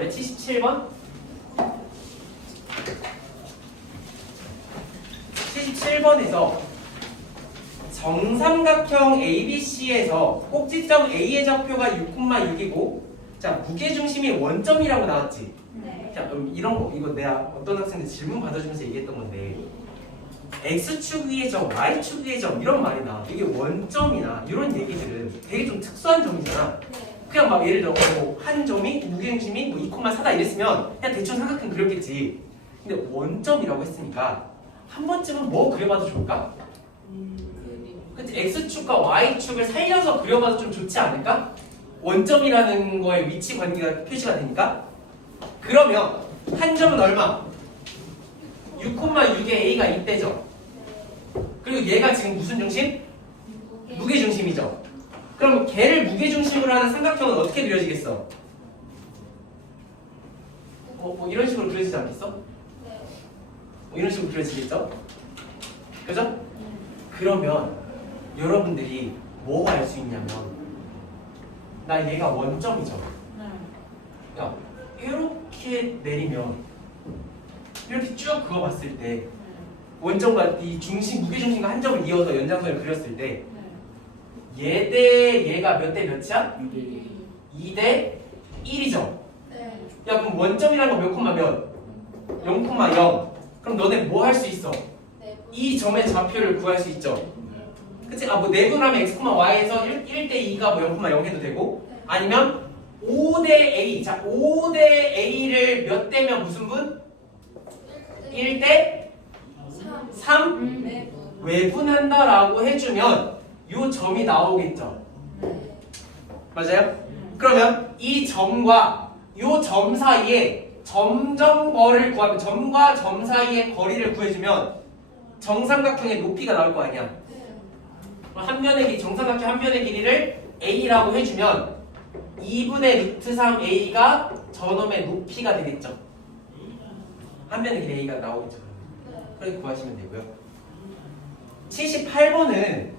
볼래? 77번? 77번에서 정삼각형 ABC에서 꼭지점 A의 좌표가 6,6이고 자 무게중심이 원점이라고 나왔지 네. 자 그럼 이런 거 이거 내가 어떤 학생들 질문 받아주면서 얘기했던 건데 x축 위의 점, y축 위의 점 이런 말이 나 이게 원점이나 이런 얘기들은 되게 좀 특수한 점이잖아 그냥 막 예를 들어 뭐 한 점이 무게중심이 뭐 2,4다 이랬으면 그냥 대충 삼각형 그렸겠지 근데 원점이라고 했으니까 한 번쯤은 뭐 그려봐도 좋을까? 그치 x축과 y축을 살려서 그려봐도 좀 좋지 않을까? 원점이라는 거에 위치 관계가 표시가 되니까 그러면 한 점은 얼마? 6,6의 a가 이때죠 그리고 얘가 지금 무슨 중심? 무게중심이죠 그럼 걔를 무게중심으로 하는 삼각형은 어떻게 그려지겠어? 어, 뭐 이런 식으로 그려지지 않겠어? 뭐 이런 식으로 그려지겠죠? 그죠? 그러면 여러분들이 뭐가 알수 있냐면 나 얘가 원점이죠. 야 이렇게 내리면 이렇게 쭉 그어봤을 때 원점과 이 중심 무게 중심과 한 점을 이어서 연장선을 그렸을 때 얘 대 얘가 몇 대 몇이야? 2 대 1이죠. 야 그럼 원점이라는 거 몇 콤마 몇? 0,0 그럼 너네 뭐 할 수 있어? 이 점의 좌표를 구할 수 있죠. 그치? 아, 뭐 내분하면 x, y에서 1, 1대 2가 뭐 0,0 해도 되고 아니면 5대 a. 자, 5대 a를 몇 대면 무슨 분? 1대 3 외분한다라고 해주면 요 점이 나오겠죠. 맞아요? 그러면 이 점과 요 점 사이에 점점거를 구하면 점과 점 사이의 거리를 구해주면 정삼각형의 높이가 나올 거 아니야. 한 면의 길 정삼각형 한 면의 길이를 a라고 해주면 2분의 루트 3a가 저놈의 높이가 되겠죠. 한 면의 길 a가 나오겠죠. 그렇게 구하시면 되고요. 78번은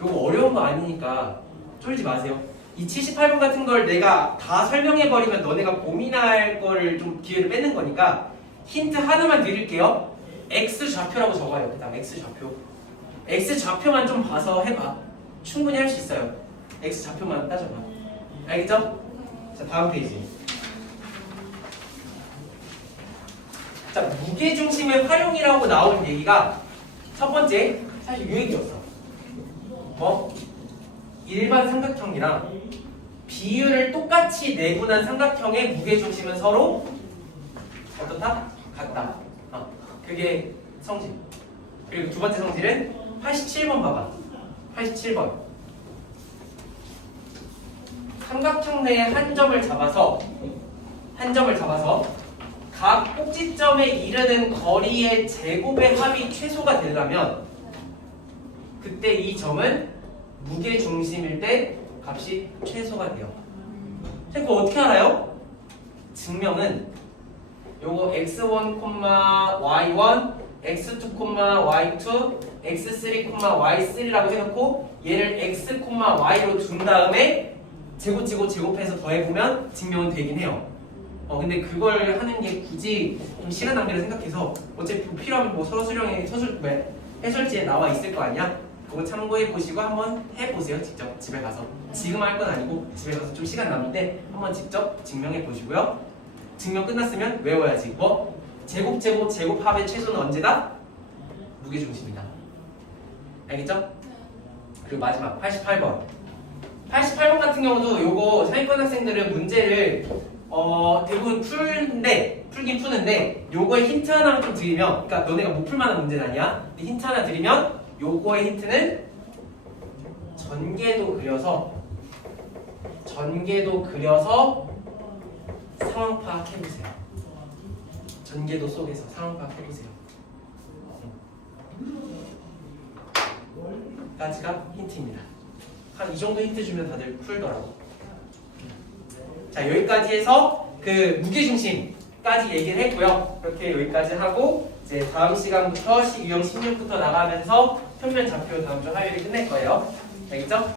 요거 어려운 거 아니니까 쫄지 마세요. 이 78번 같은 걸 내가 다 설명해 버리면 너네가 고민할 거를 좀 기회를 뺏는 거니까 힌트 하나만 드릴게요. x 좌표라고 적어요. 그 다음 x 좌표. x 좌표만 좀 봐서 해봐. 충분히 할 수 있어요. x 좌표만 따져봐. 알겠죠? 자 다음 페이지. 자 무게 중심의 활용이라고 나온 얘기가 첫 번째 사실 요 얘기였어. 뭐 일반 삼각형이랑 비율을 똑같이 내분한 삼각형의 무게 중심은 서로 어떻다? 같다. 어, 그게 성질. 그리고 두 번째 성질은 87번 봐봐. 87번. 삼각형 내에 한 점을 잡아서 한 점을 잡아서 각 꼭지점에 이르는 거리의 제곱의 합이 최소가 되려면 그때 이 점은 무게 중심일 때 값이 최소가 돼요. 선생님 그거 어떻게 알아요? 증명은 요거 x1, y1, x2, y2, x3, y3라고 해놓고 얘를 x, y로 둔 다음에 제곱 제곱 제곱해서 더해보면 증명은 되긴 해요. 어 근데 그걸 하는 게 굳이 좀 시간 낭비를 생각해서 어차피 필요하면 뭐 수령에 서술 왜 해설지에 나와 있을 거 아니야? 그거 참고해 보시고 한번 해보세요. 직접 집에 가서. 지금 할 건 아니고 집에 가서 좀 시간 남는데 한번 직접 증명해 보시고요. 증명 끝났으면 외워야지. 뭐? 제곱 제곱 제곱 합의 최소는 언제다? 무게 중심이다. 알겠죠? 그리고 마지막 88번. 88번 같은 경우도 요거 상위권 학생들은 문제를 어 대부분 풀는데 풀긴 푸는데 요거에 힌트 하나만 좀 드리면 그러니까 너네가 못 풀 만한 문제는 아니야. 힌트 하나 드리면 요거의 힌트는 전개도 그려서 전개도 그려서 상황 파악해보세요. 전개도 속에서 상황 파악해보세요. 까지가 힌트입니다. 한 이 정도 힌트 주면 다들 풀더라고. 자 여기까지 해서 그 무게중심 까지 얘기를 했고요. 그렇게 여기까지 하고 이제 다음 시간부터 시 유형 16부터 나가면서 평면 좌표 다음 주 화요일에 끝낼 거예요. 알겠죠?